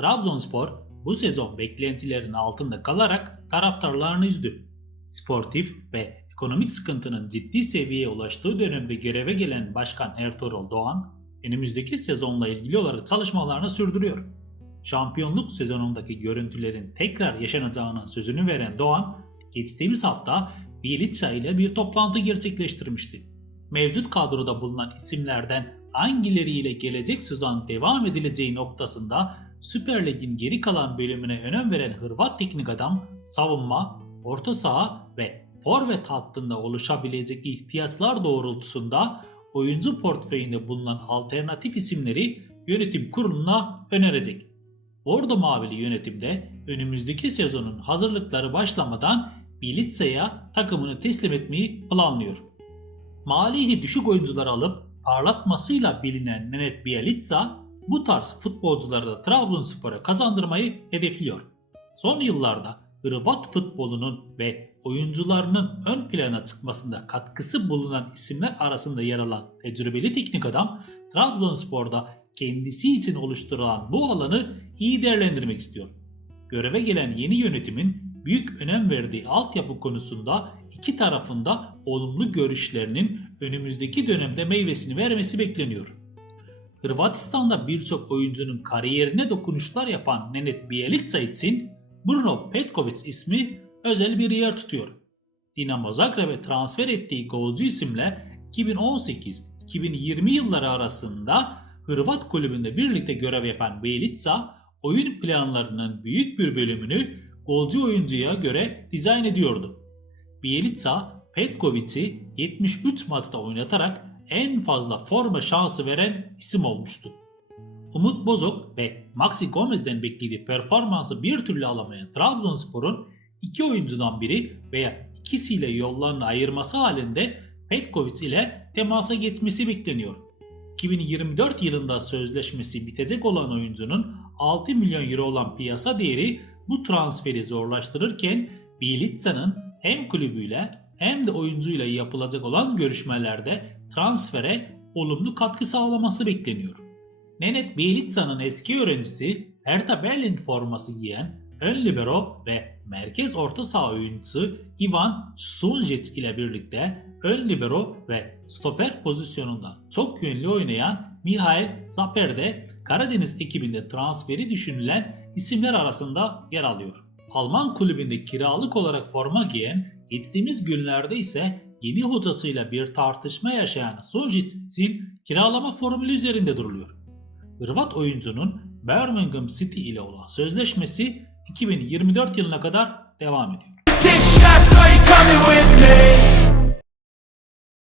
Trabzonspor bu sezon beklentilerin altında kalarak taraftarlarını üzdü. Sportif ve ekonomik sıkıntının ciddi seviyeye ulaştığı dönemde göreve gelen Başkan Ertuğrul Doğan, önümüzdeki sezonla ilgili olarak çalışmalarını sürdürüyor. Şampiyonluk sezonundaki görüntülerin tekrar yaşanacağının sözünü veren Doğan, geçtiğimiz hafta Bielitsa ile bir toplantı gerçekleştirmişti. Mevcut kadroda bulunan isimlerden hangileriyle gelecek sezon devam edileceği noktasında Süper Lig'in geri kalan bölümüne önem veren Hırvat teknik adam savunma, orta saha ve forvet hattında oluşabilecek ihtiyaçlar doğrultusunda oyuncu portföyünde bulunan alternatif isimleri yönetim kuruluna önerecek. Bordo Mavili yönetimde önümüzdeki sezonun hazırlıkları başlamadan Bielitsa'ya takımını teslim etmeyi planlıyor. Malihi düşük oyuncular alıp parlatmasıyla bilinen Nenet Bielitsa bu tarz futbolcuları da Trabzonspor'a kazandırmayı hedefliyor. Son yıllarda Hırvat futbolunun ve oyuncularının ön plana çıkmasında katkısı bulunan isimler arasında yer alan tecrübeli teknik adam Trabzonspor'da kendisi için oluşturulan bu alanı iyi değerlendirmek istiyor. Göreve gelen yeni yönetimin büyük önem verdiği altyapı konusunda iki tarafında olumlu görüşlerinin önümüzdeki dönemde meyvesini vermesi bekleniyor. Hırvatistan'da birçok oyuncunun kariyerine dokunuşlar yapan Nenet Bjelica için Bruno Petkovic ismi özel bir yer tutuyor. Dinamo Zagreb'e transfer ettiği golcü isimle 2018-2020 yılları arasında Hırvat kulübünde birlikte görev yapan Bjelica oyun planlarının büyük bir bölümünü golcü oyuncuya göre dizayn ediyordu. Bjelica, Petkovic'i 73 maçta oynatarak en fazla forma şansı veren isim olmuştu. Umut Bozok ve Maxi Gomez'den beklediği performansı bir türlü alamayan Trabzonspor'un iki oyuncudan biri veya ikisiyle yollarını ayırması halinde Petkovic ile temasa geçmesi bekleniyor. 2024 yılında sözleşmesi bitecek olan oyuncunun 6 milyon euro olan piyasa değeri bu transferi zorlaştırırken Bielitsa'nın hem kulübüyle hem de oyuncuyla yapılacak olan görüşmelerde transfere olumlu katkı sağlaması bekleniyor. Nenet Bielitsa'nın eski öğrencisi Hertha Berlin forması giyen ön libero ve merkez orta saha oyuncusu Ivan Sunjic ile birlikte ön libero ve stoper pozisyonunda çok yönlü oynayan Mihail Zaper de Karadeniz ekibinde transferi düşünülen isimler arasında yer alıyor. Alman kulübünde kiralık olarak forma giyen, geçtiğimiz günlerde ise yeni hocasıyla bir tartışma yaşayan Sunjic için kiralama formülü üzerinde duruluyor. Hırvat oyuncunun Birmingham City ile olan sözleşmesi 2024 yılına kadar devam ediyor. Six shots, are you coming